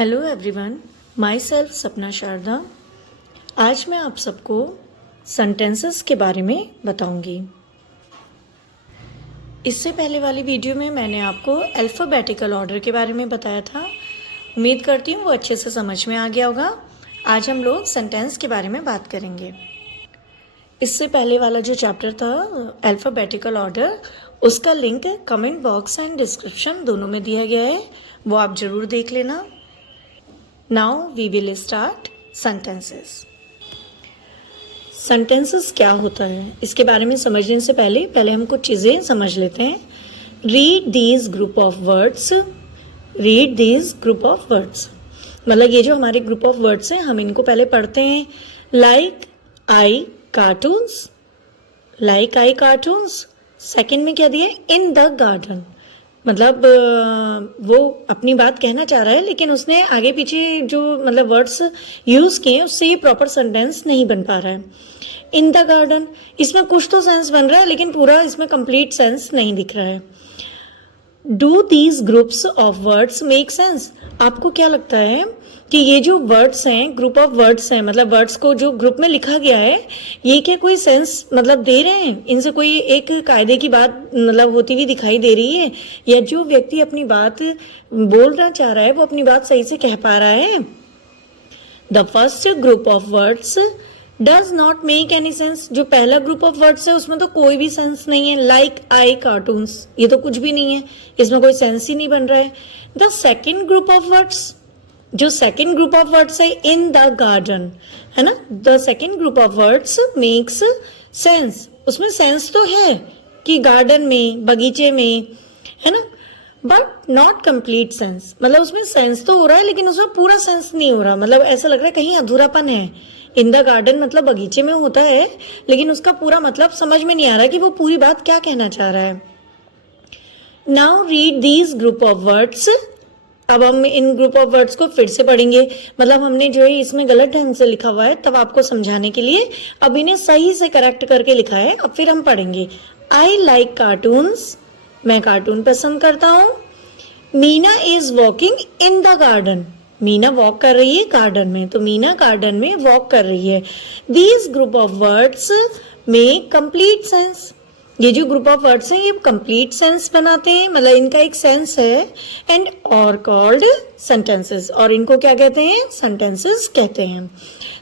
Hello everyone, my self सपना शारदा। आज मैं आप सबको सेंटेंसेस के बारे में बताऊंगी। इससे पहले वाली वीडियो में मैंने आपको अल्फ़ाबेटिकल ऑर्डर के बारे में बताया था। उम्मीद करती हूँ वो अच्छे से समझ में आ गया होगा। आज हम लोग सेंटेंस के बारे में बात करेंगे। इससे पहले वाला जो चैप्टर था अल्फ़ाबेटिकल ऑर्डर, उसका link comment box and description दोनों में दिया गया है, वो आप ज़रूर देख लेना। Now we will start sentences. Sentences क्या होता है इसके बारे में समझने से पहले हम कुछ चीज़ें समझ लेते हैं। Read these group of words. Read these group of words. मतलब ये जो हमारे ग्रुप ऑफ वर्ड्स हैं हम इनको पहले पढ़ते हैं। Like I cartoons. Like I cartoons. Second में क्या दिया है? In the garden. मतलब वो अपनी बात कहना चाह रहा है लेकिन उसने आगे पीछे जो मतलब वर्ड्स यूज़ किए उससे ये प्रॉपर सेंटेंस नहीं बन पा रहा है। इन द गार्डन, इसमें कुछ तो सेंस बन रहा है लेकिन पूरा इसमें कंप्लीट सेंस नहीं दिख रहा है। Do these groups of words make sense? आपको क्या लगता है कि ये जो वर्ड्स हैं, ग्रुप ऑफ वर्ड्स हैं, मतलब वर्ड्स को जो ग्रुप में लिखा गया है, ये क्या कोई सेंस मतलब दे रहे हैं? इनसे कोई एक कायदे की बात मतलब होती हुई दिखाई दे रही है, या जो व्यक्ति अपनी बात बोलना चाह रहा है वो अपनी बात सही से कह पा रहा है? The first group of words does not make any sense. जो पहला ग्रुप ऑफ वर्ड्स है उसमें तो कोई भी सेंस नहीं है। लाइक आई कार्टून्स, ये तो कुछ भी नहीं है, इसमें कोई सेंस ही नहीं बन रहा है। The second group of words, जो सेकेंड ग्रुप ऑफ वर्ड्स है इन द गार्डन, है ना, the second group of words makes sense. उसमें सेंस तो है कि गार्डन में, बगीचे में, है ना, बट नॉट कंप्लीट सेंस। मतलब उसमें सेंस तो हो रहा है लेकिन उसमें पूरा सेंस नहीं हो रहा। मतलब ऐसा लग रहा है कहीं अधूरापन है। इन द गार्डन मतलब बगीचे में होता है लेकिन उसका पूरा मतलब समझ में नहीं आ रहा कि वो पूरी बात क्या कहना चाह रहा है। Now read these group of words. अब हम इन ग्रुप ऑफ वर्ड्स को फिर से पढ़ेंगे। मतलब हमने जो है इसमें गलत ढंग से लिखा हुआ है, तब आपको समझाने के लिए अब इन्हें सही से करेक्ट करके लिखा है। अब फिर हम पढ़ेंगे। आई लाइक कार्टून्स, मैं कार्टून पसंद करता हूँ। Meena is walking in the garden, Meena walk कर रही है गार्डन में, तो मीना गार्डन में वॉक कर रही है। These group of words make complete sense. ये जो ग्रुप ऑफ वर्ड्स हैं ये कंप्लीट सेंस बनाते हैं, मतलब इनका एक सेंस है। एंड और कॉल्ड सेंटेंसेस, और इनको क्या कहते हैं? सेंटेंसेस कहते हैं।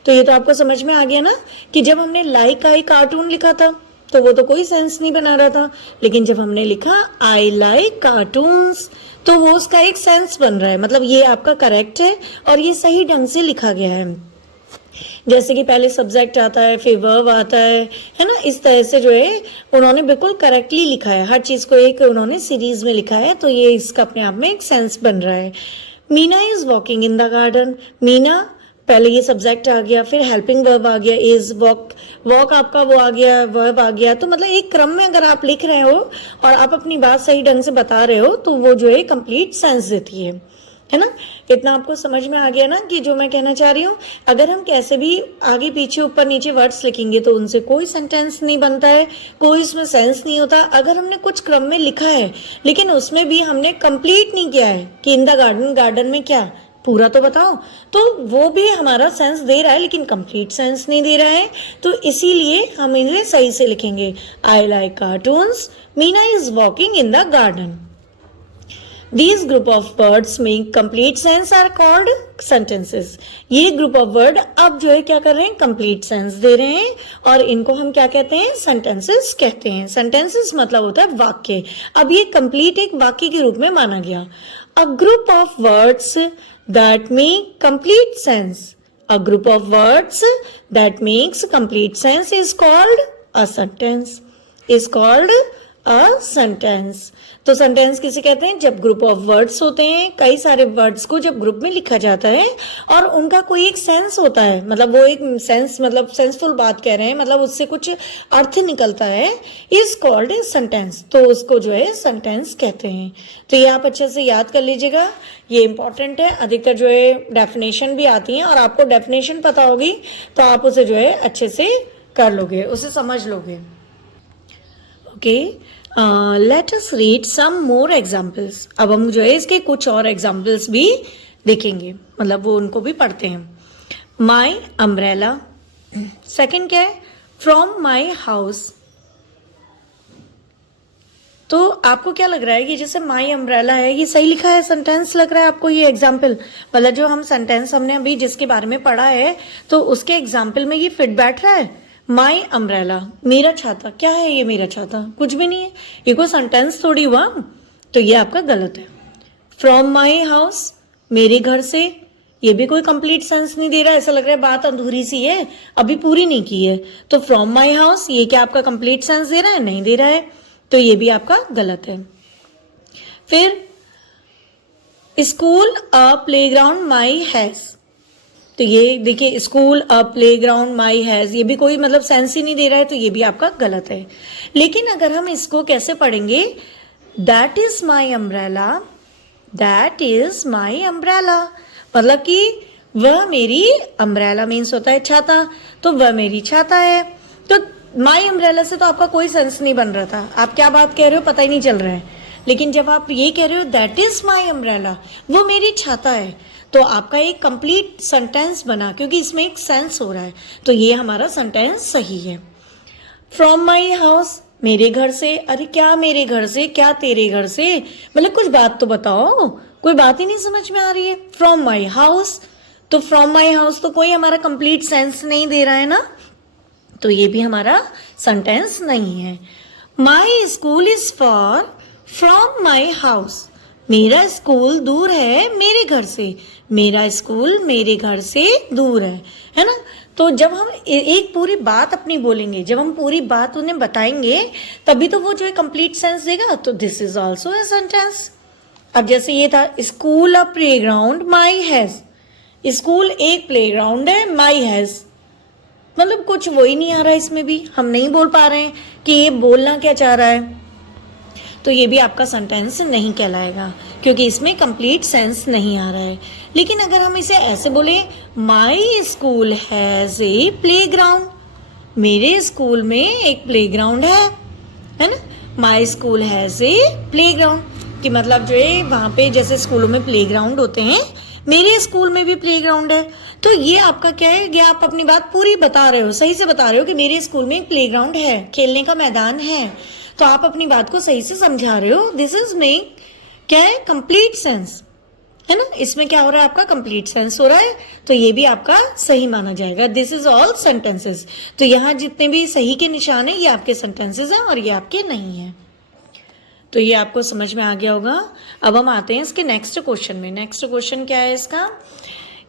तो ये तो आपको समझ में आ गया ना कि जब हमने लाइक आई कार्टून लिखा था तो वो तो कोई सेंस नहीं बना रहा था, लेकिन जब हमने लिखा आई लाइक कार्टून्स तो वो उसका एक सेंस बन रहा है। मतलब ये आपका करेक्ट है और ये सही ढंग से लिखा गया है। जैसे कि पहले सब्जेक्ट आता है, फिर वर्ब आता है ना, इस तरह से जो है उन्होंने बिल्कुल करेक्टली लिखा है। हर चीज को एक उन्होंने सीरीज में लिखा है, तो ये इसका अपने आप में एक सेंस बन रहा है। Meena is walking in the garden, Meena पहले ये सब्जेक्ट आ गया, फिर हेल्पिंग वर्ब आ गया, इज, वॉक, वॉक आपका वो आ गया, वर्ब आ गया। तो मतलब एक क्रम में अगर आप लिख रहे हो और आप अपनी बात सही ढंग से बता रहे हो तो वो जो है कंप्लीट सेंस देती है ना। इतना आपको समझ में आ गया ना कि जो मैं कहना चाह रही हूँ। अगर हम कैसे भी आगे पीछे ऊपर नीचे वर्ड्स लिखेंगे तो उनसे कोई सेंटेंस नहीं बनता है, कोई इसमें सेंस नहीं होता। अगर हमने कुछ क्रम में लिखा है लेकिन उसमें भी हमने कंप्लीट नहीं किया है कि इन द गार्डन, गार्डन में क्या, पूरा तो बताओ, तो वो भी हमारा सेंस दे रहा है लेकिन कंप्लीट सेंस नहीं दे रहा है। तो इसीलिए हम इन्हें सही से लिखेंगे। I like cartoons, Meena is walking in the garden. These group of words make complete sense are called sentences. ये ग्रुप ऑफ वर्ड अब जो है क्या कर रहे हैं? कंप्लीट सेंस दे रहे हैं और इनको हम क्या कहते हैं? सेंटेंसेस कहते हैं। सेंटेंसेस मतलब होता है वाक्य। अब ये कंप्लीट एक वाक्य के रूप में माना गया। A group of words that make complete sense, a group of words that makes complete sense is called a sentence, is called a sentence. तो सेंटेंस किसे कहते हैं? जब ग्रुप ऑफ वर्ड्स होते हैं, कई सारे वर्ड्स को जब ग्रुप में लिखा जाता है और उनका कोई एक सेंस होता है, मतलब वो एक सेंस, मतलब सेंसफुल बात कह रहे हैं, मतलब उससे कुछ अर्थ निकलता है, इज कॉल्ड ए सेंटेंस। तो उसको जो है सेंटेंस कहते हैं। तो ये आप अच्छे से याद कर लीजिएगा, ये इंपॉर्टेंट है। अधिकतर जो है डेफिनेशन भी आती है और आपको डेफिनेशन पता होगी तो आप उसे जो है अच्छे से कर लोगे, उसे समझ लोगे। Okay, let us read some more examples. अब हम जो है इसके कुछ और एग्जाम्पल्स भी देखेंगे, मतलब वो उनको भी पढ़ते हैं। माई अम्ब्रेला। सेकंड क्या है, फ्रॉम माई हाउस। तो आपको क्या लग रहा है कि जैसे माई अम्ब्रेला है, ये सही लिखा है सेंटेंस लग रहा है आपको ये एग्जाम्पल, मतलब जो हम सेंटेंस हमने अभी जिसके बारे में पढ़ा है तो उसके एग्जाम्पल में ये फिट बैठ रहा है। माई अम्ब्रेला, मेरा छाता, क्या है ये मेरा छाता? कुछ भी नहीं है, ये कोई सेंटेंस थोड़ी हुआ, तो ये आपका गलत है। फ्रॉम माई हाउस, मेरे घर से, ये भी कोई कंप्लीट सेंस नहीं दे रहा है, ऐसा लग रहा है बात अधूरी सी है, अभी पूरी नहीं की है। तो फ्रॉम माई हाउस ये क्या आपका कंप्लीट सेंस दे रहा है? नहीं दे रहा है, तो ये भी आपका गलत है। फिर school a playground my has, तो ये देखिए school a playground my has, ये भी कोई मतलब सेंस ही नहीं दे रहा है, तो ये भी आपका गलत है। लेकिन अगर हम इसको कैसे पढ़ेंगे, that is my umbrella, that is my umbrella, मतलब कि वह मेरी, अम्ब्रेला मीन्स होता है छाता, तो वह मेरी छाता है। तो माई अम्ब्रेला से तो आपका कोई सेंस नहीं बन रहा था, आप क्या बात कह रहे हो पता ही नहीं चल रहा है। लेकिन जब आप ये कह रहे हो दैट इज माई अम्ब्रेला, वो मेरी छाता है, तो आपका एक कंप्लीट सेंटेंस बना, क्योंकि इसमें एक सेंस हो रहा है, तो ये हमारा सेंटेंस सही है। फ्रॉम माई हाउस, मेरे घर से, अरे क्या मेरे घर से, क्या तेरे घर से, मतलब कुछ बात तो बताओ, कोई बात ही नहीं समझ में आ रही है। फ्रॉम माई हाउस, तो फ्रॉम माई हाउस तो कोई हमारा कंप्लीट सेंस नहीं दे रहा है ना, तो ये भी हमारा सेंटेंस नहीं है। My school is for from my house, मेरा स्कूल दूर है मेरे घर से, मेरा स्कूल मेरे घर से दूर है ना। तो जब हम एक पूरी बात अपनी बोलेंगे, जब हम पूरी बात उन्हें बताएंगे, तभी तो वो जो है कंप्लीट सेंस देगा, तो this is also a sentence. अब जैसे ये था school a playground my has, school एक प्लेग्राउंड है, माई हैज, मतलब कुछ वो ही नहीं आ रहा है, इसमें भी हम नहीं बोल पा रहे हैं कि ये बोलना क्या चाह रहा है, तो ये भी आपका सेंटेंस नहीं कहलाएगा, क्योंकि इसमें कंप्लीट सेंस नहीं आ रहा है। लेकिन अगर हम इसे ऐसे बोले, my school has a playground, मेरे स्कूल में एक प्लेग्राउंड है ना, my school has a playground, कि मतलब जो है वहाँ पे जैसे स्कूलों में प्लेग्राउंड होते हैं, मेरे स्कूल में भी प्लेग्राउंड है। तो ये आपका क्या है, ये आप अपनी बात पूरी बता रहे हो, सही से बता रहे हो कि मेरे स्कूल में एक प्लेग्राउंड है, खेलने का मैदान है, तो आप अपनी बात को सही से समझा रहे हो। दिस इज मेक क्या है, कंप्लीट सेंस, है ना, इसमें क्या हो रहा है आपका कंप्लीट सेंस हो रहा है, तो ये भी आपका सही माना जाएगा। दिस इज ऑल सेंटेंसेस, तो यहाँ जितने भी सही के निशान है ये आपके सेंटेंसेस हैं और ये आपके नहीं है। तो ये आपको समझ में आ गया होगा। अब हम आते हैं इसके नेक्स्ट क्वेश्चन में। नेक्स्ट क्वेश्चन क्या है इसका,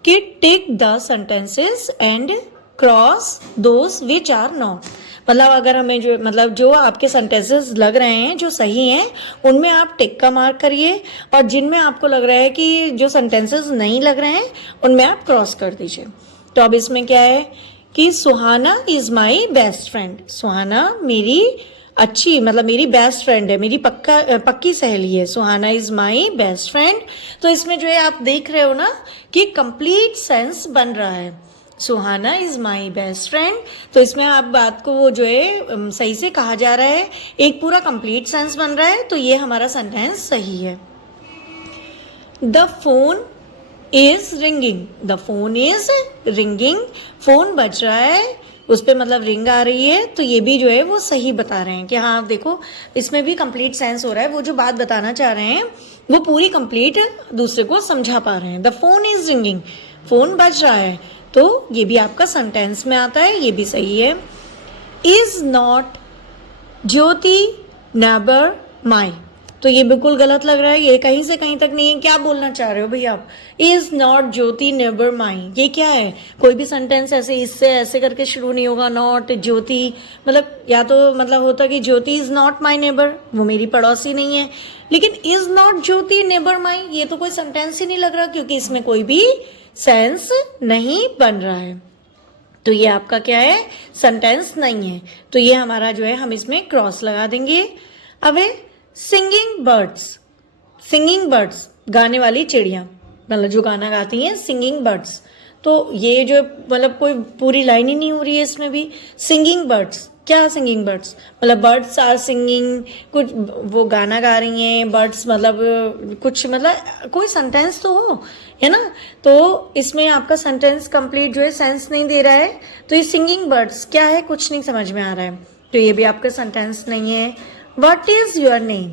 कि tick the sentences and cross those which are not, मतलब अगर हमें जो मतलब जो आपके सेंटेंसेस लग रहे हैं जो सही हैं उनमें आप टिक का मार्क करिए, और जिनमें आपको लग रहा है कि जो सेंटेंसेस नहीं लग रहे हैं उनमें आप क्रॉस कर दीजिए। तो अब इसमें क्या है कि सुहाना इज माई बेस्ट फ्रेंड, सुहाना मेरी अच्छी मतलब मेरी बेस्ट फ्रेंड है, मेरी पक्की सहेली है, सुहाना इज माई बेस्ट फ्रेंड। तो इसमें जो है आप देख रहे हो ना कि कंप्लीट सेंस बन रहा है, सुहाना इज माई बेस्ट फ्रेंड, तो इसमें आप बात को वो जो है सही से कहा जा रहा है, एक पूरा कंप्लीट सेंस बन रहा है, तो ये हमारा सेंटेंस सही है। The phone is ringing, the phone is ringing, phone बज रहा है, उस पर मतलब रिंग आ रही है, तो ये भी जो है वो सही बता रहे हैं कि हाँ देखो इसमें भी कंप्लीट सेंस हो रहा है, वो जो बात बताना चाह रहे हैं वो पूरी कंप्लीट दूसरे को समझा पा रहे हैं। The phone is ringing, phone बज रहा है, तो ये भी आपका सेंटेंस में आता है, ये भी सही है। इज नॉट ज्योति नेबर माई, तो ये बिल्कुल गलत लग रहा है, ये कहीं से कहीं तक नहीं है। क्या बोलना चाह रहे हो भैया आप, इज नॉट ज्योति नेबर माई, ये क्या है, कोई भी सेंटेंस ऐसे इससे ऐसे करके शुरू नहीं होगा, नॉट ज्योति, मतलब या तो मतलब होता कि ज्योति इज नॉट माई नेबर, वो मेरी पड़ोसी नहीं है, लेकिन इज नॉट ज्योति नेबर माई ये तो कोई सेंटेंस ही नहीं लग रहा, क्योंकि इसमें कोई भी सेंस नहीं बन रहा है, तो ये आपका क्या है, सेंटेंस नहीं है, तो ये हमारा जो है हम इसमें क्रॉस लगा देंगे। अब है सिंगिंग बर्ड्स, सिंगिंग बर्ड्स गाने वाली चिड़िया, मतलब जो गाना गाती हैं सिंगिंग बर्ड्स, तो ये जो मतलब कोई पूरी लाइन ही नहीं हो रही है इसमें भी। सिंगिंग बर्ड्स, क्या सिंगिंग बर्ड्स, मतलब बर्ड्स आर सिंगिंग, कुछ वो गाना गा रही हैं बर्ड्स, मतलब कुछ मतलब कोई सेंटेंस तो हो, है ना। तो इसमें आपका सेंटेंस कंप्लीट जो है सेंस नहीं दे रहा है, तो ये सिंगिंग बर्ड्स क्या है कुछ नहीं समझ में आ रहा है, तो ये भी आपका सेंटेंस नहीं है। व्हाट इज योर नेम,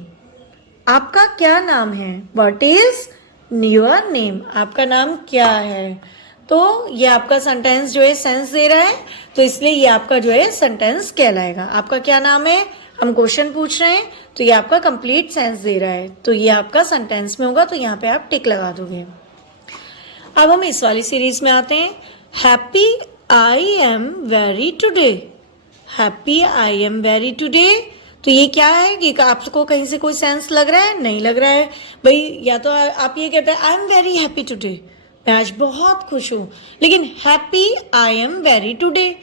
आपका क्या नाम है। व्हाट इज योर नेम, आपका नाम क्या है। तो ये आपका सेंटेंस जो है सेंस दे रहा है, तो इसलिए ये आपका जो है सेंटेंस कहलाएगा। आपका क्या नाम है, हम क्वेश्चन पूछ रहे हैं, तो ये आपका कंप्लीट सेंस दे रहा है, तो ये आपका सेंटेंस में होगा, तो यहाँ पे आप टिक लगा दोगे। अब हम इस वाली सीरीज में आते हैं। Happy I am very today, happy I am very today, तो ये क्या है कि आपको कहीं से कोई सेंस लग रहा है, नहीं लग रहा है भाई। या तो आप ये कहते हैं I am very happy today, मैं आज बहुत खुश हूँ, लेकिन happy I am very today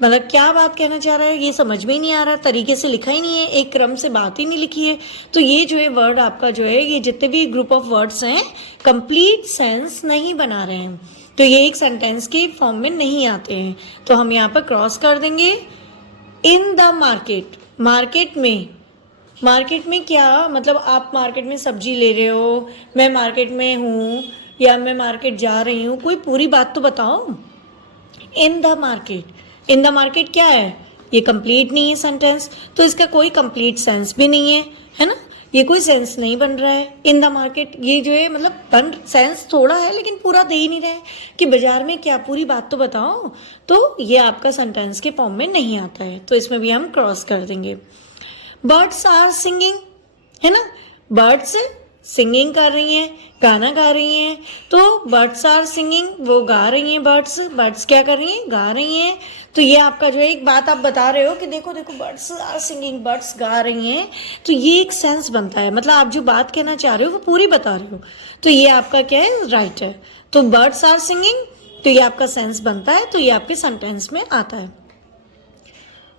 मतलब क्या बात कहना चाह रहा है ये समझ में ही नहीं आ रहा, तरीके से लिखा ही नहीं है, एक क्रम से बात ही नहीं लिखी है। तो ये जो है वर्ड आपका जो है, ये जितने भी ग्रुप ऑफ वर्ड्स हैं कंप्लीट सेंस नहीं बना रहे हैं, तो ये एक सेंटेंस के फॉर्म में नहीं आते हैं, तो हम यहाँ पर क्रॉस कर देंगे। इन द मार्केट, मार्केट में क्या मतलब, आप मार्केट में सब्जी ले रहे हो, मैं मार्केट में हूँ या मैं मार्केट जा रही हूँ, कोई पूरी बात तो बताओ। In the market, in the market क्या है, ये कंप्लीट नहीं है सेंटेंस, तो इसका कोई कंप्लीट सेंस भी नहीं है ना, ये कोई सेंस नहीं बन रहा है। इन द मार्केट ये जो है मतलब बन सेंस थोड़ा है, लेकिन पूरा दे ही नहीं रहे कि बाजार में क्या, पूरी बात तो बताओ, तो ये आपका सेंटेंस के फॉर्म में नहीं आता है, तो इसमें भी हम क्रॉस कर देंगे। बर्ड्स आर सिंगिंग, है ना, बर्ड्स सिंगिंग कर रही हैं, गाना गा रही हैं, तो बर्ड्स आर सिंगिंग, वो गा रही हैं, बर्ड्स क्या कर रही हैं, गा रही हैं। तो ये आपका जो है एक बात आप बता रहे हो कि देखो देखो बर्ड्स आर सिंगिंग, बर्ड्स गा रही हैं, तो ये एक सेंस बनता है, मतलब आप जो बात कहना चाह रहे हो वो पूरी बता रहे हो, तो ये आपका क्या है, राइट है। तो बर्ड्स आर सिंगिंग, तो ये आपका सेंस बनता है, तो ये आपके सेंटेंस में आता है।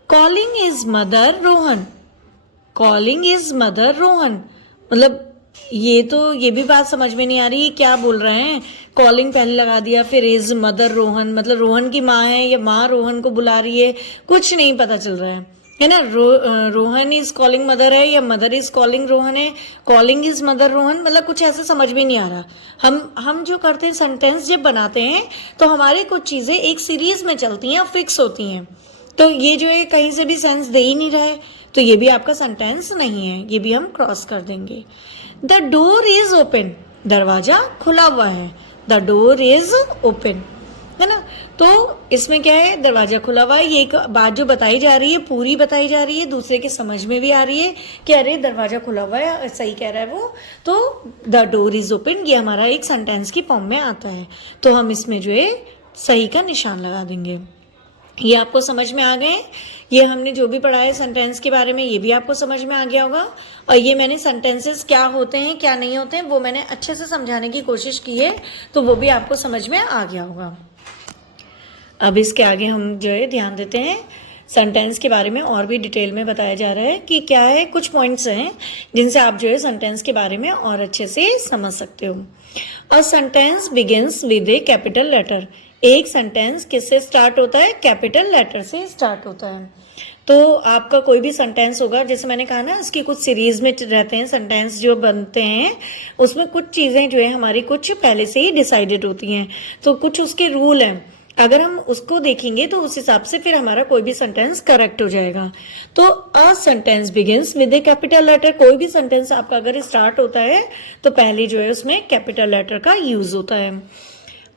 Calling is mother Rohan, calling is mother Rohan, मतलब ये भी बात समझ में नहीं आ रही क्या बोल रहे हैं। कॉलिंग पहले लगा दिया, फिर इज मदर रोहन, मतलब रोहन की माँ है या माँ रोहन को बुला रही है, कुछ नहीं पता चल रहा है ना। रोहन इज कॉलिंग मदर है या मदर इज कॉलिंग रोहन है, कॉलिंग इज मदर रोहन, मतलब कुछ ऐसा समझ में नहीं आ रहा। हम जो करते हैं सेंटेंस जब बनाते हैं तो हमारे कुछ चीज़ें एक सीरीज में चलती हैं और फिक्स होती हैं, तो ये जो है कहीं से भी सेंस दे ही नहीं रहा है, तो ये भी आपका सेंटेंस नहीं है, ये भी हम क्रॉस कर देंगे। द डोर इज ओपन, दरवाजा खुला हुआ है, द डोर इज ओपन, है ना। तो इसमें क्या है, दरवाजा खुला हुआ है, ये एक बात जो बताई जा रही है पूरी बताई जा रही है, दूसरे के समझ में भी आ रही है कि अरे दरवाजा खुला हुआ है, सही कह रहा है वो, तो द डोर इज ओपन ये हमारा एक सेंटेंस की फॉर्म में आता है, तो हम इसमें जो है सही का निशान लगा देंगे। ये आपको समझ में आ गए, ये हमने जो भी पढ़ा है सेंटेंस के बारे में ये भी आपको समझ में आ गया होगा, और ये मैंने सेंटेंसेस क्या होते हैं क्या नहीं होते हैं वो मैंने अच्छे से समझाने की कोशिश की है, तो वो भी आपको समझ में आ गया होगा। अब इसके आगे हम जो है ध्यान देते हैं, सेंटेंस के बारे में और भी डिटेल में बताया जा रहा है कि क्या है, कुछ पॉइंट्स हैं जिनसे आप जो है सेंटेंस के बारे में और अच्छे से समझ सकते हो। A sentence begins with a capital letter, एक सेंटेंस किससे स्टार्ट होता है, कैपिटल लेटर से स्टार्ट होता है। तो आपका कोई भी सेंटेंस होगा, जैसे मैंने कहा ना इसकी कुछ सीरीज में रहते हैं सेंटेंस जो बनते हैं, उसमें कुछ चीज़ें जो है हमारी कुछ पहले से ही डिसाइडेड होती हैं, तो कुछ उसके रूल हैं, अगर हम उसको देखेंगे तो उस हिसाब से फिर हमारा कोई भी सेंटेंस करेक्ट हो जाएगा। तो a sentence begins with a capital letter, कोई भी सेंटेंस आपका अगर स्टार्ट होता है तो पहले जो है उसमें कैपिटल लेटर का यूज होता है।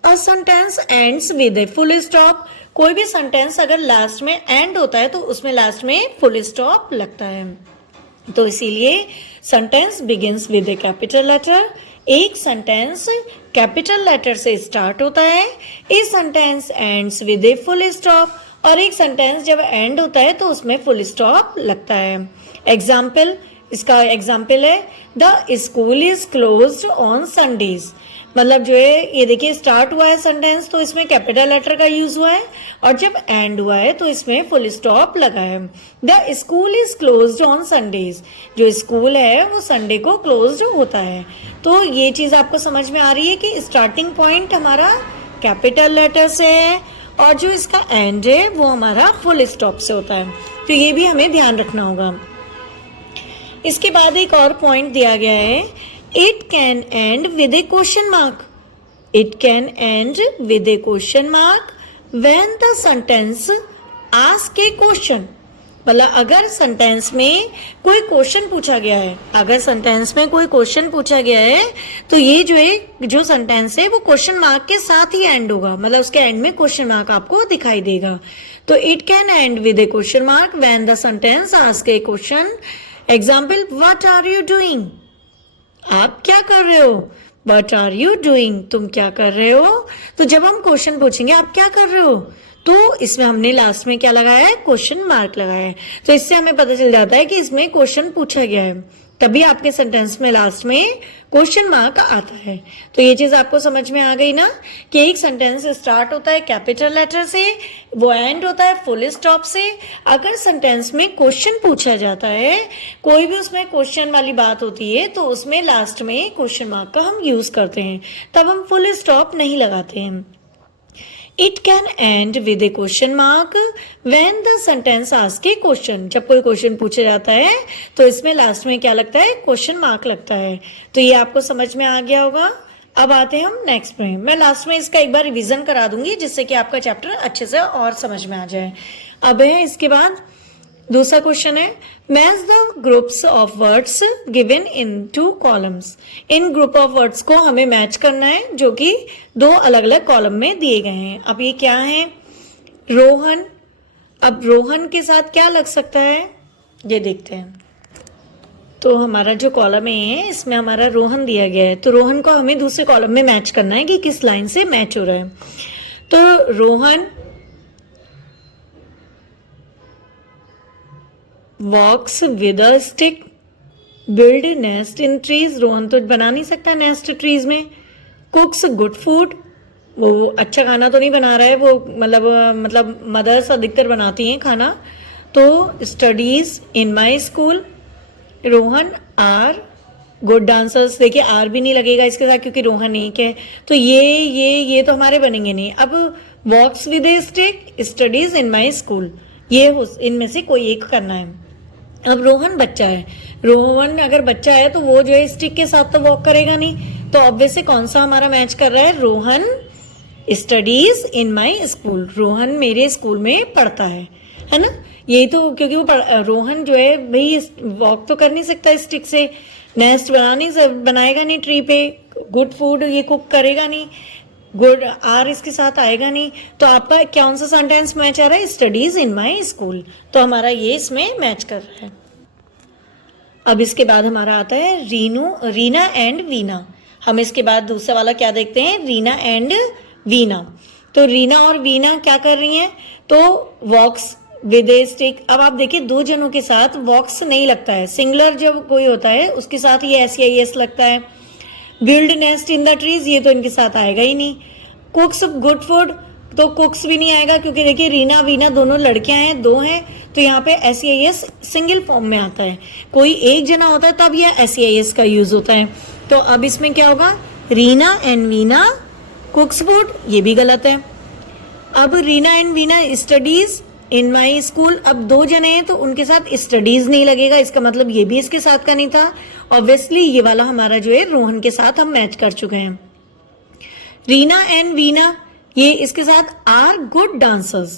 A sentence ends with a full stop, कोई भी सेंटेंस अगर लास्ट में एंड होता है तो उसमें लास्ट में फुल स्टॉप लगता है, तो इसीलिए sentence begins with a capital letter, एक सेंटेंस कैपिटल लेटर से स्टार्ट होता है, एक sentence ends with a full stop, और एक सेंटेंस जब एंड होता है तो उसमें फुल स्टॉप लगता है। एग्जाम्पल, इसका एग्जाम्पल है the school is closed on Sundays, मतलब जो है ये देखिए स्टार्ट हुआ है सेंटेंस तो इसमें कैपिटल लेटर का यूज हुआ है, और जब एंड हुआ है तो इसमें फुल स्टॉप लगा है। The school is closed on Sundays, जो स्कूल है वो संडे को क्लोज्ड होता है। तो ये चीज आपको समझ में आ रही है कि स्टार्टिंग पॉइंट हमारा कैपिटल लेटर से है और जो इसका एंड है वो हमारा फुल स्टॉप से होता है, तो ये भी हमें ध्यान रखना होगा। इसके बाद एक और पॉइंट दिया गया है, it can end with a question mark. It can end with a question mark when the sentence ask a question. मतलब अगर सेंटेंस में कोई क्वेश्चन पूछा गया है, अगर सेंटेंस में कोई क्वेश्चन पूछा गया है तो ये जो सेंटेंस है वो क्वेश्चन मार्क के साथ ही एंड होगा, मतलब उसके एंड में क्वेश्चन मार्क आपको दिखाई देगा। तो it can end with a question mark when the sentence ask a question. Example, what are you doing, आप क्या कर रहे हो। व्हाट आर यू डूइंग, तुम क्या कर रहे हो। तो जब हम क्वेश्चन पूछेंगे आप क्या कर रहे हो, तो इसमें हमने लास्ट में क्या लगाया है, क्वेश्चन मार्क लगाया है। तो इससे हमें पता चल जाता है कि इसमें क्वेश्चन पूछा गया है, तभी आपके सेंटेंस में लास्ट में क्वेश्चन मार्क आता है। तो ये चीज आपको समझ में आ गई ना कि एक सेंटेंस स्टार्ट होता है कैपिटल लेटर से, वो एंड होता है फुल स्टॉप से। अगर सेंटेंस में क्वेश्चन पूछा जाता है, कोई भी उसमें क्वेश्चन वाली बात होती है, तो उसमें लास्ट में क्वेश्चन मार्क का हम यूज करते हैं, तब हम फुल स्टॉप नहीं लगाते हैं। It can end with a question mark when the sentence asks a question। जब कोई क्वेश्चन पूछा जाता है तो इसमें लास्ट में क्या लगता है, क्वेश्चन मार्क लगता है। तो ये आपको समझ में आ गया होगा। अब आते हैं हम नेक्स्ट में। मैं लास्ट में इसका एक बार रिवीजन करा दूंगी जिससे कि आपका चैप्टर अच्छे से और समझ में आ जाए। अब है इसके बाद दूसरा क्वेश्चन है, match the groups of words given in 2 columns. In group of words को हमें मैच करना है जो कि 2 अलग अलग कॉलम में दिए गए हैं। अब ये क्या है, रोहन। अब रोहन के साथ क्या लग सकता है, ये देखते हैं। तो हमारा जो कॉलम है इसमें हमारा रोहन दिया गया है, तो रोहन को हमें दूसरे कॉलम में मैच करना है कि किस लाइन से मैच हो रहा है। तो Rohan walks with a stick, build nest in trees. Rohan तो बना नहीं सकता नेस्ट ट्रीज में। कुक्स गुड फूड, वो अच्छा खाना तो नहीं बना रहा है, वो मतलब मदर्स अधिकतर बनाती हैं खाना। तो studies in my school. Rohan are good dancers. देखिए आर भी नहीं लगेगा इसके साथ क्योंकि रोहन एक है, तो ये तो हमारे बनेंगे नहीं। अब walks with a stick, studies in my school, ये इनमें से कोई एक करना है। अब रोहन बच्चा है, रोहन अगर बच्चा है तो वो जो है स्टिक के साथ तो वॉक करेगा नहीं, तो ऑब्वियसली कौन सा हमारा मैच कर रहा है, Rohan studies in my school. Rohan मेरे स्कूल में पढ़ता है ना। यही तो, क्योंकि वो रोहन जो है भाई वॉक तो कर नहीं सकता स्टिक से, नेस्ट बनाएगा नहीं ट्री पे, गुड फूड ये कुक करेगा नहीं, गुड आर इसके साथ आएगा नहीं। तो आपका कौन सा सेंटेंस मैच आ रहा है, स्टडीज इन माई स्कूल, तो हमारा ये इसमें मैच कर रहा है। अब इसके बाद हमारा आता है रीना एंड वीना। हम इसके बाद दूसरा वाला क्या देखते हैं, रीना एंड वीना। तो रीना और वीना क्या कर रही हैं, तो वॉक्स विद ए स्टिक। अब आप देखिए 2 जनों के साथ वॉक्स नहीं लगता है, सिंगुलर जब कोई होता है उसके साथ ये SEIS लगता है। Build nest in the trees, ये तो इनके साथ आएगा ही नहीं। कुक्स गुड फूड, तो कुक्स भी नहीं आएगा क्योंकि देखिए रीना वीना दोनों लड़कियां हैं, 2 हैं, तो यहाँ पे SEIS सिंगल फॉर्म में आता है। कोई एक जना होता है तब यह SEIS का यूज होता है। तो अब इसमें क्या होगा, रीना एंड वीना कुक्स फूड, ये भी गलत है। अब Reena and Veena studies in my school. अब 2 जने हैं तो उनके साथ स्टडीज नहीं लगेगा, इसका मतलब ये भी इसके साथ का नहीं था। ऑब्वियसली ये वाला हमारा जो है रोहन के साथ हम मैच कर चुके हैं। रीना एंड वीना, ये इसके साथ आर गुड डांसर्स,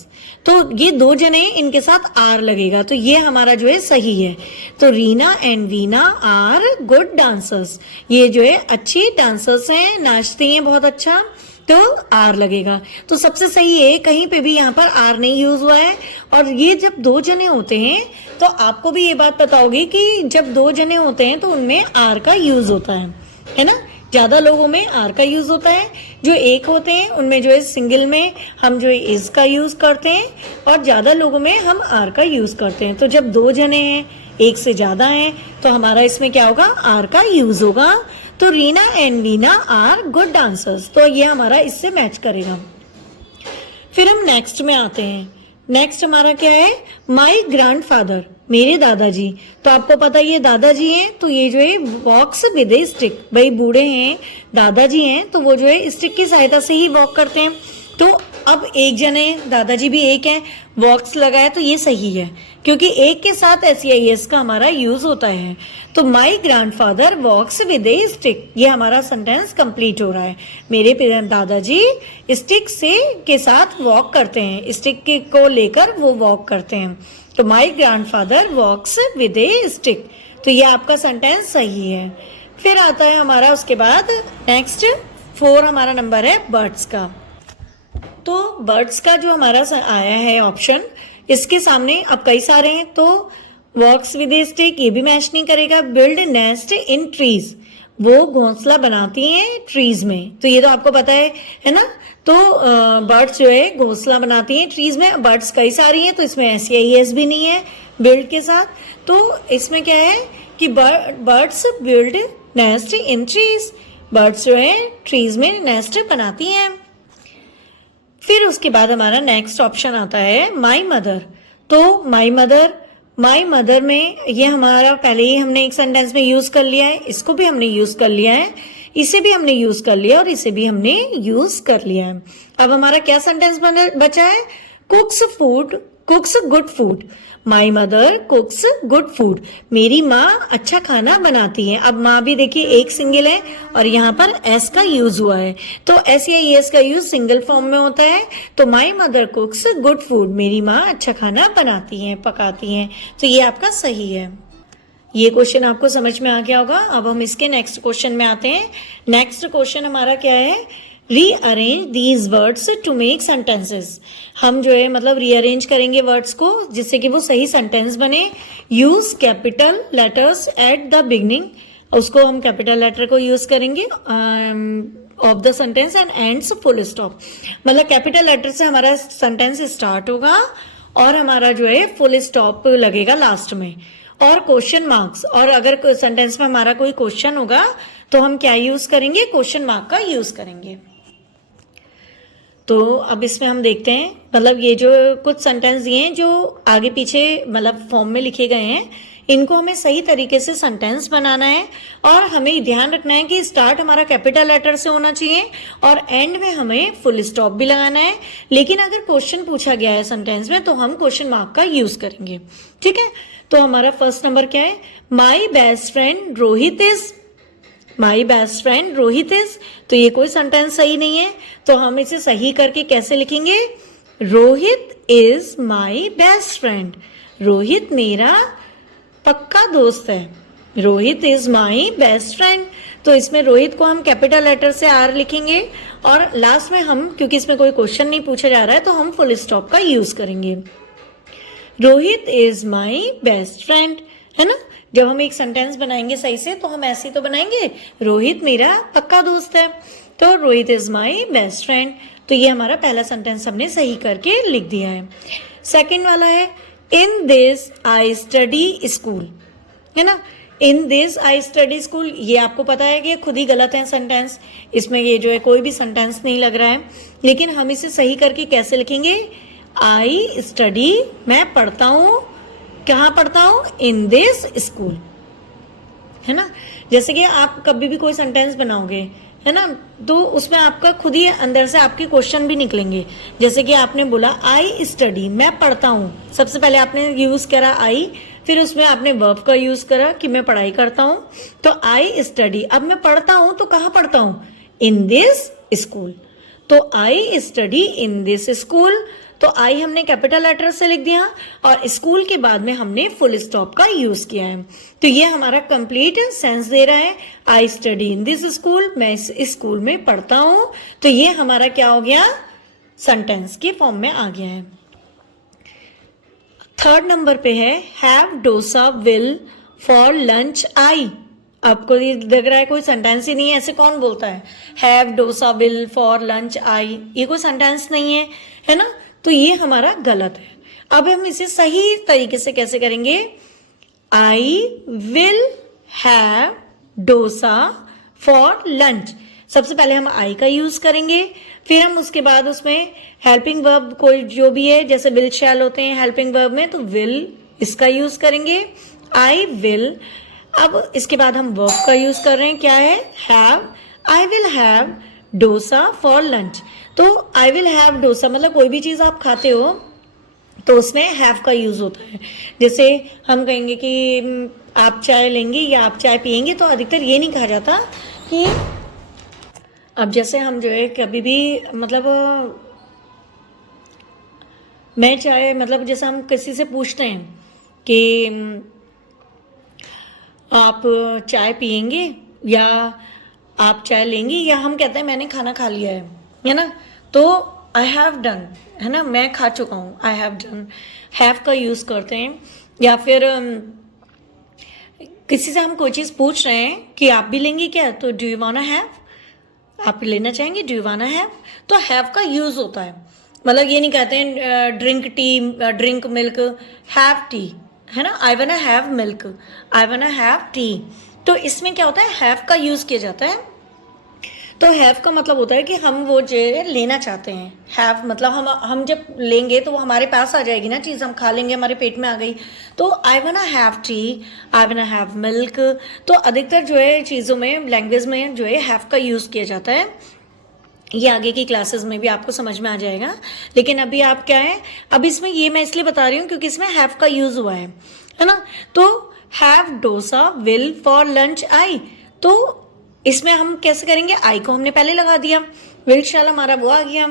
तो ये 2 जने इनके साथ आर लगेगा, तो ये हमारा जो है सही है। तो Reena and Veena are good dancers, ये जो है अच्छी डांसर्स हैं, नाचती हैं बहुत अच्छा, तो आर लगेगा। तो सबसे सही है, कहीं पे भी यहाँ पर आर नहीं यूज हुआ है। और ये जब 2 जने होते हैं तो आपको भी ये बात पता होगी कि जब 2 जने होते हैं तो उनमें आर का यूज होता है ना। ज्यादा लोगों में आर का यूज होता है, जो एक होते हैं उनमें जो है सिंगल में हम जो है इज का यूज करते हैं, और ज्यादा लोगों में हम आर का यूज करते हैं। तो जब 2 जने हैं, एक से ज्यादा हैं, तो हमारा इसमें क्या होगा, आर का यूज होगा। तो Reena and Veena are good dancers, तो ये हमारा इससे मैच करेगा। फिर हम नेक्स्ट में आते हैं। नेक्स्ट हमारा क्या है, माई ग्रैंडफादर। मेरे दादाजी, तो आपको पता है ये दादाजी हैं, तो ये जो है वॉक्स विद ए स्टिक, भाई बूढ़े हैं, दादाजी हैं, तो वो जो है स्टिक की सहायता से ही वॉक करते हैं। तो अब एक जने, दादाजी भी एक है, वॉक्स लगाए, तो ये सही है क्योंकि एक के साथ SEIS का हमारा यूज होता है। तो my grandfather walks with a stick, ये हमारा सेंटेंस कंप्लीट हो रहा है। मेरे दादाजी स्टिक से के साथ वॉक करते हैं, स्टिक को लेकर वो वॉक करते हैं। तो my grandfather walks with a stick, तो ये आपका सेंटेंस सही है। फिर आता है हमारा उसके बाद नेक्स्ट 4 हमारा नंबर है बर्ड्स का। तो बर्ड्स का जो हमारा आया है ऑप्शन, इसके सामने अब कई सारे हैं, तो वॉक्स विद ए स्टिक ये भी मैच नहीं करेगा। बिल्ड नेस्ट इन ट्रीज, वो घोंसला बनाती हैं ट्रीज में, तो ये तो आपको पता है ना। तो बर्ड्स जो है घोंसला बनाती हैं ट्रीज में, बर्ड्स कई सारी हैं, तो इसमें SEIS भी नहीं है बिल्ड के साथ। तो इसमें क्या है कि birds build nest in trees, birds जो है ट्रीज में नेस्ट बनाती हैं। फिर उसके बाद हमारा नेक्स्ट ऑप्शन आता है माई मदर। तो माई मदर में ये हमारा पहले ही हमने एक सेंटेंस में यूज कर लिया है, इसको भी हमने यूज कर लिया है, इसे भी हमने यूज कर लिया और इसे भी हमने यूज कर लिया है। अब हमारा क्या सेंटेंस बचा है, कुक्स गुड फूड। माई मदर कुक्स गुड फूड, मेरी माँ अच्छा खाना बनाती है। अब माँ भी देखिए एक सिंगल है और यहाँ पर S का यूज हुआ है, तो SEIS का यूज सिंगल फॉर्म में होता है। तो माई मदर कुक्स गुड फूड, मेरी माँ अच्छा खाना बनाती है, पकाती हैं, तो ये आपका सही है। ये क्वेश्चन आपको समझ में आ गया होगा। अब हम इसके नेक्स्ट क्वेश्चन में आते हैं। नेक्स्ट क्वेश्चन हमारा क्या है, rearrange these words to make sentences. हम जो है मतलब रीअरेंज करेंगे वर्ड्स को जिससे कि वो सही सेंटेंस बने। Use capital letters at the beginning, उसको हम कैपिटल लेटर को यूज करेंगे of the sentence and ends full stop. मतलब कैपिटल लेटर से हमारा सेंटेंस स्टार्ट होगा और हमारा जो है फुल स्टॉप लगेगा लास्ट में, और क्वेश्चन मार्क्स। और अगर सेंटेंस में हमारा कोई क्वेश्चन होगा तो हम क्या यूज करेंगे, क्वेश्चन मार्क का यूज करेंगे। तो अब इसमें हम देखते हैं, मतलब ये जो कुछ सेंटेंस दिए हैं जो आगे पीछे मतलब फॉर्म में लिखे गए हैं, इनको हमें सही तरीके से सेंटेंस बनाना है और हमें ध्यान रखना है कि स्टार्ट हमारा कैपिटल लेटर से होना चाहिए और एंड में हमें फुल स्टॉप भी लगाना है। लेकिन अगर क्वेश्चन पूछा गया है सेंटेंस में तो हम क्वेश्चन मार्क का यूज करेंगे, ठीक है। तो हमारा फर्स्ट नंबर क्या है, my best friend Rohit is, my best friend Rohit is, तो ये कोई सेंटेंस सही नहीं है, तो हम इसे सही करके कैसे लिखेंगे, Rohit is my best friend, Rohit मेरा पक्का दोस्त है, Rohit is my best friend. तो इसमें रोहित को हम कैपिटल लेटर से R लिखेंगे और लास्ट में हम, क्योंकि इसमें कोई क्वेश्चन नहीं पूछा जा रहा है, तो हम फुल स्टॉप का यूज करेंगे। Rohit is my best friend, है ना। जब हम एक सेंटेंस बनाएंगे सही से तो हम ऐसे तो बनाएंगे, रोहित मेरा पक्का दोस्त है, तो Rohit is my best friend. तो ये हमारा पहला सेंटेंस हमने सही करके लिख दिया है। सेकंड वाला है in this I study school, है ना। In this I study school, ये आपको पता है कि ये खुद ही गलत है सेंटेंस, इसमें ये जो है कोई भी सेंटेंस नहीं लग रहा है। लेकिन हम इसे सही करके कैसे लिखेंगे, आई स्टडी, मैं पढ़ता हूँ, कहाँ पढ़ता हूँ, इन दिस स्कूल, है ना। जैसे कि आप कभी भी कोई सेंटेंस बनाओगे, है ना, तो उसमें आपका खुद ही अंदर से आपके क्वेश्चन भी निकलेंगे। जैसे कि आपने बोला आई स्टडी, मैं पढ़ता हूँ, सबसे पहले आपने यूज करा आई, फिर उसमें आपने वर्ब का यूज करा कि मैं पढ़ाई करता हूँ, तो आई स्टडी, अब मैं पढ़ता हूँ तो कहाँ पढ़ता हूँ, इन दिस स्कूल, तो I study in this school. तो आई हमने कैपिटल लेटर से लिख दिया और स्कूल के बाद में हमने फुल स्टॉप का यूज किया है। तो ये हमारा कंप्लीट सेंस दे रहा है, I study in this school, मैं इस स्कूल में पढ़ता हूं। तो ये हमारा क्या हो गया, सेंटेंस के फॉर्म में आ गया है। थर्ड नंबर पे है have dosa will for lunch I. आपको ये लग रहा है कोई सेंटेंस ही नहीं है, ऐसे कौन बोलता है, have dosa will for lunch I, ये कोई सेंटेंस नहीं है, है ना। तो ये हमारा गलत है। अब हम इसे सही तरीके से कैसे करेंगे, I will have dosa for lunch. सबसे पहले हम आई का यूज करेंगे, फिर हम उसके बाद उसमें हेल्पिंग वर्ब कोई जो भी है, जैसे विल शैल होते हैं हेल्पिंग वर्ब में, तो विल इसका यूज करेंगे। आई विल, अब इसके बाद हम वर्ब का यूज कर रहे हैं, क्या है, have. I will have dosa for lunch. तो आई विल हैव डोसा मतलब कोई भी चीज़ आप खाते हो तो उसमें हैव का यूज होता है। जैसे हम कहेंगे कि आप चाय लेंगे या आप चाय पियेंगे, तो अधिकतर ये नहीं कहा जाता कि, अब जैसे हम जो है कभी भी मतलब मैं चाय, मतलब जैसे हम किसी से पूछते हैं कि आप चाय पियेंगे या आप चाय लेंगी, या हम कहते हैं मैंने खाना खा लिया है ना, तो आई हैव डन, है ना, मैं खा चुका हूँ, आई हैव डन, हैव का यूज़ करते हैं। या फिर किसी से हम कोई चीज़ पूछ रहे हैं कि आप भी लेंगी क्या, तो डू यू वाना हैव, आप लेना चाहेंगे, डू यू वाना हैव, तो हैव का यूज़ होता है। मतलब ये नहीं कहते हैं drink tea, drink milk, have T, है ना, आई वाना हैव मिल्क, आई वाना हैव टी। तो इसमें क्या होता है, हैव का यूज़ किया जाता है। तो हैव का मतलब होता है कि हम वो जो लेना चाहते हैं। हैव मतलब हम जब लेंगे तो वो हमारे पास आ जाएगी ना चीज़, हम खा लेंगे, हमारे पेट में आ गई। तो आई वाना हैव टी, आई वाना हैव मिल्क। तो अधिकतर जो है चीज़ों में, लैंग्वेज में जो है हैव का यूज़ किया जाता है। ये आगे की क्लासेस में भी आपको समझ में आ जाएगा, लेकिन अभी आप क्या है, अब इसमें ये मैं इसलिए बता रही हूँ क्योंकि इसमें हैव का यूज़ हुआ है ना। तो have dosa will for lunch I, तो इसमें हम कैसे करेंगे, आई को हमने पहले लगा दिया, विल शैल हमारा वो आ गया,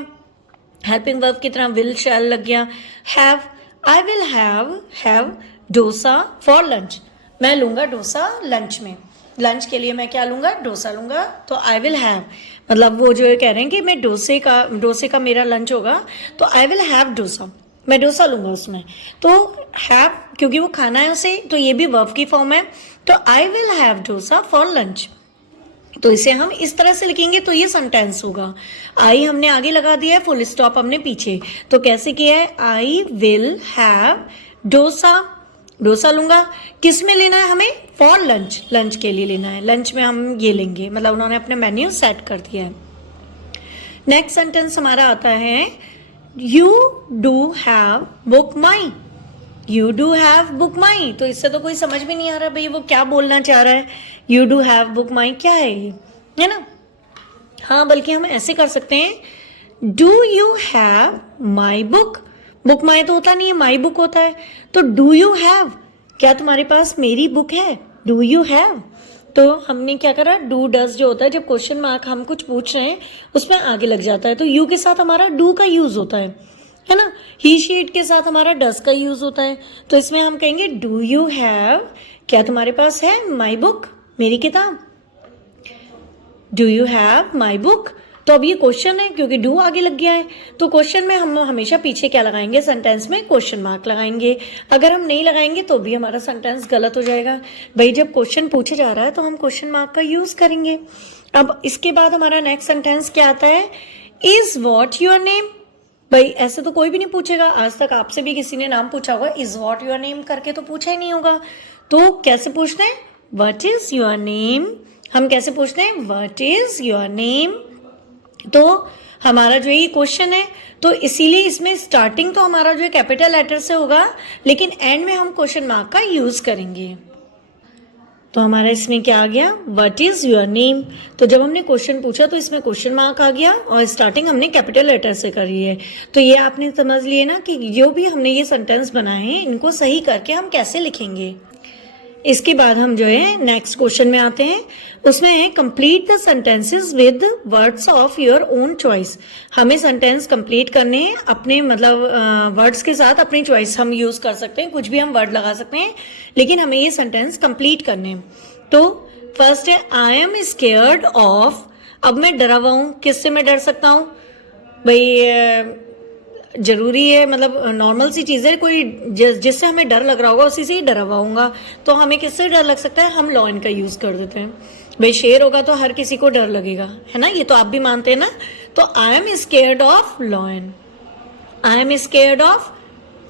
हेल्पिंग वर्ब की तरह विल शैल लग गया। Have, I will have dosa for lunch, मैं लूंगा डोसा लंच में, लंच के लिए मैं क्या लूंगा, डोसा लूंगा। तो आई विल हैव मतलब वो जो कह रहे हैं कि मैं डोसे का मेरा लंच होगा, तो आई विल हैव डोसा, मैं डोसा लूंगा उसमें। तो हैव क्योंकि वो खाना है उसे, तो ये भी वर्ब की फॉर्म है, तो I will have dosa for lunch. तो इसे हम इस तरह से लिखेंगे तो ये सेंटेंस होगा। आई हमने आगे लगा दिया है, फुल स्टॉप हमने पीछे, तो कैसे किया है, I will have dosa, dosa लूंगा, किस में लेना है हमें, फॉर लंच, लंच के लिए लेना है, लंच में हम ये लेंगे, मतलब उन्होंने अपने मेन्यू सेट कर दिया है। नेक्स्ट सेंटेंस हमारा आता है, you do have book my, you do have book my. तो इससे तो कोई समझ में नहीं आ रहा भाई वो क्या बोलना चाह रहा है, यू डू हैव बुक माई क्या है ये, है ना। हाँ, बल्कि हम ऐसे कर सकते हैं, do you have my book, book my तो होता नहीं है, माई बुक होता है, तो डू यू हैव, क्या तुम्हारे पास मेरी बुक है, डू यू हैव। तो हमने क्या करा, डू डज जो होता है, जब क्वेश्चन मार्क हम कुछ पूछ रहे हैं उसमें आगे लग जाता है, तो यू के साथ हमारा डू का यूज होता है ना। ही शीट के साथ हमारा डज का यूज होता है, तो इसमें हम कहेंगे डू यू हैव, क्या तुम्हारे पास है माई बुक, मेरी किताब, do you have my book. तो अब ये क्वेश्चन है क्योंकि डू आगे लग गया है, तो क्वेश्चन में हम हमेशा पीछे क्या लगाएंगे, सेंटेंस में क्वेश्चन मार्क लगाएंगे। अगर हम नहीं लगाएंगे तो भी हमारा सेंटेंस गलत हो जाएगा। भाई जब क्वेश्चन पूछा जा रहा है तो हम क्वेश्चन मार्क का यूज करेंगे। अब इसके बाद हमारा नेक्स्ट सेंटेंस क्या आता है, इज वॉट योर नेम। भाई ऐसे तो कोई भी नहीं पूछेगा, आज तक आपसे भी किसी ने नाम पूछा होगा, इज वॉट योर नेम करके तो पूछा ही नहीं होगा। तो कैसे पूछते हैं, व्हाट इज योर नेम, हम कैसे पूछते हैं, व्हाट इज योर नेम। तो हमारा जो ये क्वेश्चन है, तो इसीलिए इसमें स्टार्टिंग तो हमारा जो है कैपिटल लेटर से होगा, लेकिन एंड में हम क्वेश्चन मार्क का यूज करेंगे। तो हमारा इसमें क्या आ गया, व्हाट इज योर नेम। तो जब हमने क्वेश्चन पूछा तो इसमें क्वेश्चन मार्क आ गया और स्टार्टिंग हमने कैपिटल लेटर से करी है। तो ये आपने समझ लिए ना कि जो भी हमने ये सेंटेंस बनाए हैं इनको सही करके हम कैसे लिखेंगे। इसके बाद हम जो है नेक्स्ट क्वेश्चन में आते हैं, उसमें है complete the sentences with words of your own choice. हमें सेंटेंस कंप्लीट करने हैं अपने मतलब वर्ड्स के साथ, अपनी चॉइस हम यूज कर सकते हैं, कुछ भी हम वर्ड लगा सकते हैं, लेकिन हमें ये सेंटेंस कंप्लीट करने हैं। तो फर्स्ट है, आई एम स्केयर्ड ऑफ। अब मैं डरा हुआ हूँ, किससे मैं डर सकता हूँ भाई, जरूरी है मतलब नॉर्मल सी चीज़ है, कोई जिससे हमें डर लग रहा होगा उसी से ही डरा हुआ होगा। तो हमें किससे डर लग सकता है, हम लॉयन का यूज कर देते हैं। भाई शेर होगा तो हर किसी को डर लगेगा, है ना, ये तो आप भी मानते हैं ना। तो I am scared of lion, I am scared of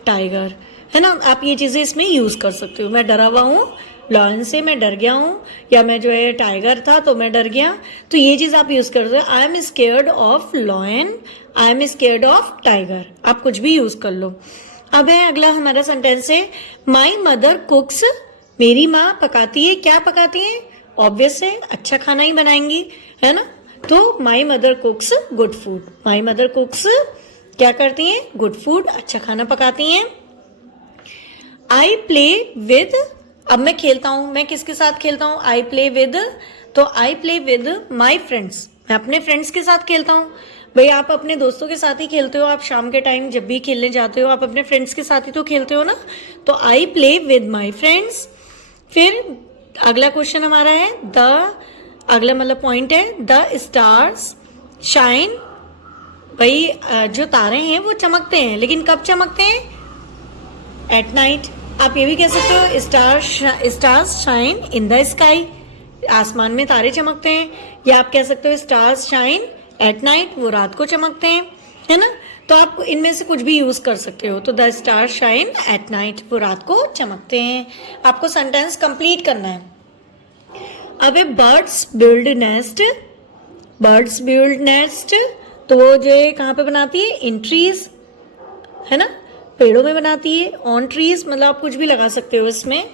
tiger, है ना। आप ये चीजें इसमें यूज कर सकते हो, मैं डरा हुआ हूँ लॉयन से, मैं डर गया हूँ, या मैं जो है टाइगर था तो मैं डर गया। तो ये चीज आप यूज कर सकते हो, I am scared of lion, I am scared of tiger, आप कुछ भी यूज कर लो। अब है अगला हमारा सेंटेंस है माई मदर कुक्स, मेरी माँ पकाती है, क्या पकाती है? ऑब्वियस है, अच्छा खाना ही बनाएंगी, है ना। तो माई मदर कुक्स गुड फूड, माई मदर कुक्स क्या करती हैं? गुड फूड, अच्छा खाना पकाती हैं। आई प्ले विद, अब मैं खेलता हूं, मैं किसके साथ खेलता हूं? आई प्ले विद, तो I play with my friends, मैं अपने फ्रेंड्स के साथ खेलता हूं। भाई आप अपने दोस्तों के साथ ही खेलते हो, आप शाम के टाइम जब भी खेलने जाते हो आप अपने फ्रेंड्स के साथ ही तो खेलते हो ना। तो I play with my friends. फिर अगला क्वेश्चन हमारा है अगला मतलब पॉइंट है द स्टार्स शाइन, भाई जो तारे हैं वो चमकते हैं, लेकिन कब चमकते हैं? At night. आप ये भी कह सकते हो stars shine in the sky, आसमान में तारे चमकते हैं। या आप कह सकते हो स्टार्स शाइन एट नाइट, वो रात को चमकते हैं, है ना। तो आप इनमें से कुछ भी यूज कर सकते हो। तो the star shine at night, वो रात को चमकते हैं। आपको सेंटेंस कंप्लीट करना है। अब birds build nest, birds build nest, तो वो जो है कहाँ पे बनाती है? इन ट्रीज, है ना, पेड़ों में बनाती है। ऑन ट्रीज मतलब आप कुछ भी लगा सकते हो इसमें।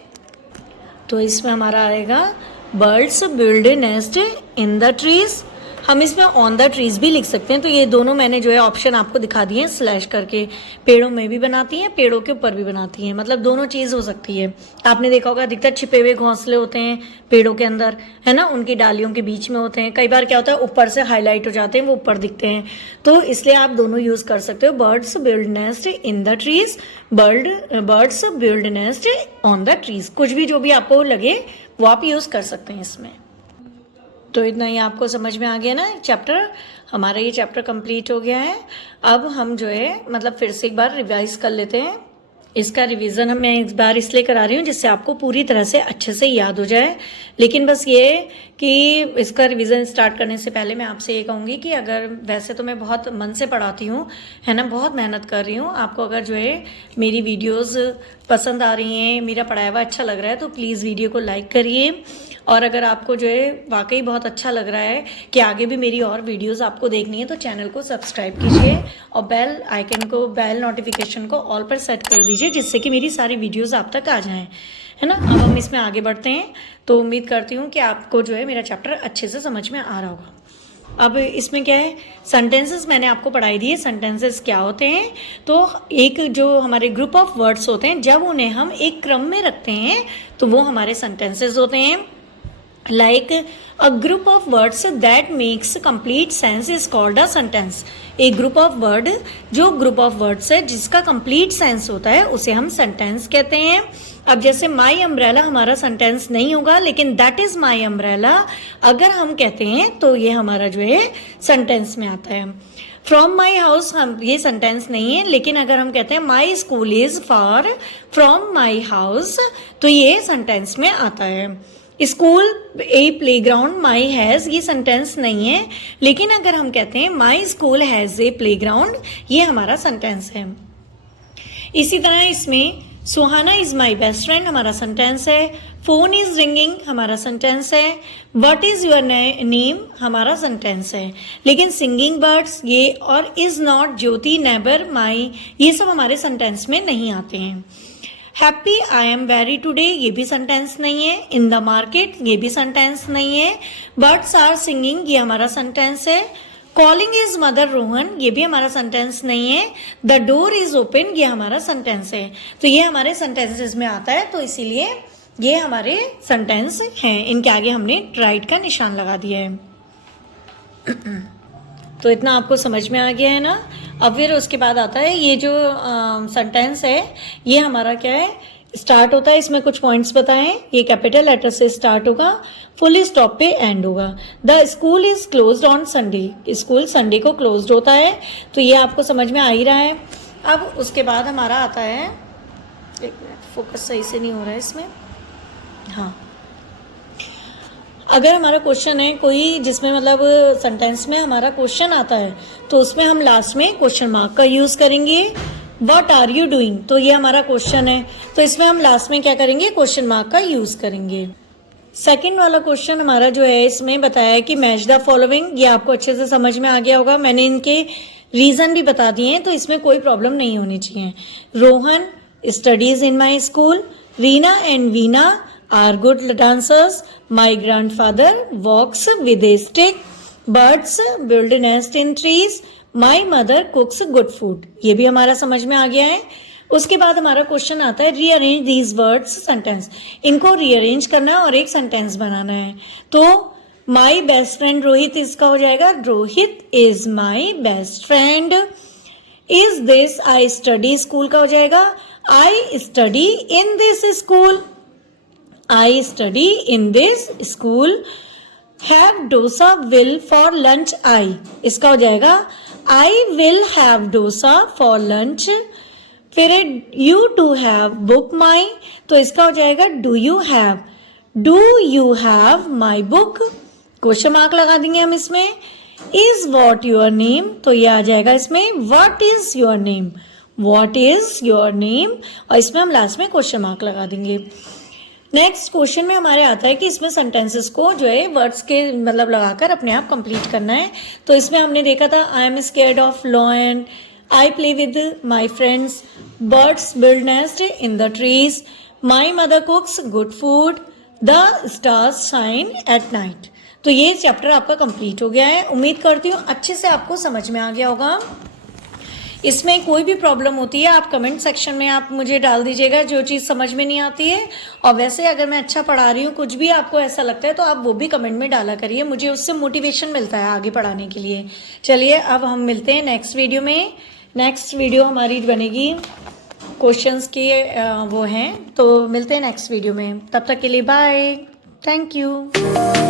तो इसमें हमारा आएगा birds build nest in the trees. हम इसमें ऑन द ट्रीज भी लिख सकते हैं। तो ये दोनों मैंने जो है ऑप्शन आपको दिखा दिए हैं स्लैश करके। पेड़ों में भी बनाती हैं, पेड़ों के ऊपर भी बनाती हैं, मतलब दोनों चीज हो सकती है। आपने देखा होगा अधिकतर छिपे हुए घोंसले होते हैं पेड़ों के अंदर, है ना, उनकी डालियों के बीच में होते हैं। कई बार क्या होता है ऊपर से हाईलाइट हो जाते हैं, वो ऊपर दिखते हैं। तो इसलिए आप दोनों यूज कर सकते हो, birds build nest in the trees, birds build nest on the trees. कुछ भी जो भी आपको लगे वो आप यूज कर सकते हैं इसमें। तो इतना ही आपको समझ में आ गया ना चैप्टर। हमारा ये चैप्टर कंप्लीट हो गया है। अब हम जो है मतलब फिर से एक बार रिवाइज कर लेते हैं। इसका रिवीजन मैं इस बार इसलिए करा रही हूँ जिससे आपको पूरी तरह से अच्छे से याद हो जाए। लेकिन बस ये कि इसका रिवीजन स्टार्ट करने से पहले मैं आपसे ये कहूँगी कि अगर वैसे तो मैं बहुत मन से पढ़ाती हूँ, है ना, बहुत मेहनत कर रही हूँ। आपको अगर जो है मेरी वीडियोस पसंद आ रही हैं, मेरा पढ़ाया हुआ अच्छा लग रहा है, तो प्लीज़ वीडियो को लाइक करिए। और अगर आपको जो है वाकई बहुत अच्छा लग रहा है कि आगे भी मेरी और वीडियोस आपको देखनी है, तो चैनल को सब्सक्राइब कीजिए और बेल आइकन को, बेल नोटिफिकेशन को ऑल पर सेट कर दीजिए, जिससे कि मेरी सारी वीडियोस आप तक आ जाएं, है ना। अब हम इसमें आगे बढ़ते हैं। तो उम्मीद करती हूँ कि आपको जो है मेरा चैप्टर अच्छे से समझ में आ रहा होगा। अब इसमें क्या है, सेंटेंसेस मैंने आपको पढ़ाई दी है। सेंटेंसेस क्या होते हैं? तो एक जो हमारे ग्रुप ऑफ वर्ड्स होते हैं, जब उन्हें हम एक क्रम में रखते हैं तो वो हमारे सेंटेंसेस होते हैं। Like a group of words that makes complete sense is called a sentence. एक ग्रुप ऑफ वर्ड, जो ग्रुप ऑफ वर्ड्स है जिसका कंप्लीट सेंस होता है, उसे हम सेंटेंस कहते हैं। अब जैसे माई अम्ब्रेला हमारा सेंटेंस नहीं होगा, लेकिन दैट इज माई अम्ब्रेला अगर हम कहते हैं तो ये हमारा जो है सेंटेंस में आता है। फ्रॉम माई हाउस, हम ये सेंटेंस नहीं है, लेकिन अगर हम कहते हैं my school is far from my house, तो ये सेंटेंस में आता है। School A playground my has, ये सेंटेंस नहीं है, लेकिन अगर हम कहते हैं my school has a playground, ये हमारा सेंटेंस है। इसी तरह इसमें सुहाना इज माई बेस्ट फ्रेंड हमारा सेंटेंस है। फोन इज रिंगिंग हमारा सेंटेंस है। व्हाट इज योर नेम हमारा सेंटेंस है। लेकिन सिंगिंग बर्ड्स ये और इज नॉट ज्योति नेबर माई, ये सब हमारे सेंटेंस में नहीं आते हैं। Happy I am very today, ये भी सेंटेंस नहीं है। इन द मार्केट, ये भी सेंटेंस नहीं है। बर्ड्स आर सिंगिंग, ये हमारा सेंटेंस है। कॉलिंग इज मदर रोहन, ये भी हमारा सेंटेंस नहीं है। द डोर इज ओपन, ये हमारा सेंटेंस है। तो ये हमारे सेंटेंसेस में आता है, तो इसीलिए ये हमारे सेंटेंस हैं। इनके आगे हमने राइट का निशान लगा दिया है। तो इतना आपको समझ में आ गया है ना। अब फिर उसके बाद आता है ये जो सेंटेंस है, ये हमारा क्या है, स्टार्ट होता है। इसमें कुछ पॉइंट्स बताएं। ये कैपिटल लेटर से स्टार्ट होगा, फुल स्टॉप पे एंड होगा। The school is closed on Sunday, school Sunday को क्लोज्ड होता है। तो ये आपको समझ में आ ही रहा है। अब उसके बाद हमारा आता है, एक मिनट फोकस सही से नहीं हो रहा है इसमें, हाँ, अगर हमारा क्वेश्चन है कोई जिसमें मतलब सेंटेंस में हमारा क्वेश्चन आता है, तो उसमें हम लास्ट में क्वेश्चन मार्क का यूज करेंगे। व्हाट आर यू डूइंग, तो ये हमारा क्वेश्चन है, तो इसमें हम लास्ट में क्या करेंगे, क्वेश्चन मार्क का यूज करेंगे। सेकंड वाला क्वेश्चन हमारा जो है इसमें बताया है कि मैच द फॉलोइंग, ये आपको अच्छे से समझ में आ गया होगा। मैंने इनके रीज़न भी बता दिए हैं, तो इसमें कोई प्रॉब्लम नहीं होनी चाहिए। Rohan studies in my school, Reena and Veena are good dancers, my grandfather walks with a stick, birds build nest in trees, my mother cooks good food. ये भी हमारा समझ में आ गया है। उसके बाद हमारा क्वेश्चन आता है रीअरेंज दीज वर्ड्स सेंटेंस। इनको रीअरेंज करना है और एक सेंटेंस बनाना है। तो माई बेस्ट फ्रेंड रोहित इसका हो जाएगा Rohit is my best friend. Is this I study school का हो जाएगा I study in this school, I study in this school. Have dosa will for lunch I, इसका हो जाएगा I will have dosa for lunch. फिर you do have book my, तो इसका हो जाएगा do you have my book. Question mark लगा देंगे हम इसमें। इज वॉट योर नेम, तो ये आ जाएगा इसमें what is your name, what is your name, और इसमें हम लास्ट में क्वेश्चन मार्क लगा देंगे। नेक्स्ट क्वेश्चन में हमारे आता है कि इसमें सेंटेंसेस को जो है वर्ड्स के मतलब लगाकर अपने आप कंप्लीट करना है। तो इसमें हमने देखा था I am scared of lion, I play with my friends, birds build nest in the trees, my mother cooks good food, the stars shine at night. तो ये चैप्टर आपका कंप्लीट हो गया है। उम्मीद करती हूँ अच्छे से आपको समझ में आ गया होगा। इसमें कोई भी प्रॉब्लम होती है आप कमेंट सेक्शन में आप मुझे डाल दीजिएगा, जो चीज़ समझ में नहीं आती है। और वैसे अगर मैं अच्छा पढ़ा रही हूँ, कुछ भी आपको ऐसा लगता है तो आप वो भी कमेंट में डाला करिए, मुझे उससे मोटिवेशन मिलता है आगे पढ़ाने के लिए। चलिए अब हम मिलते हैं नेक्स्ट वीडियो में। नेक्स्ट वीडियो हमारी बनेगी क्वेश्चंस की वो हैं, तो मिलते हैं नेक्स्ट वीडियो में। तब तक के लिए बाय, थैंक यू।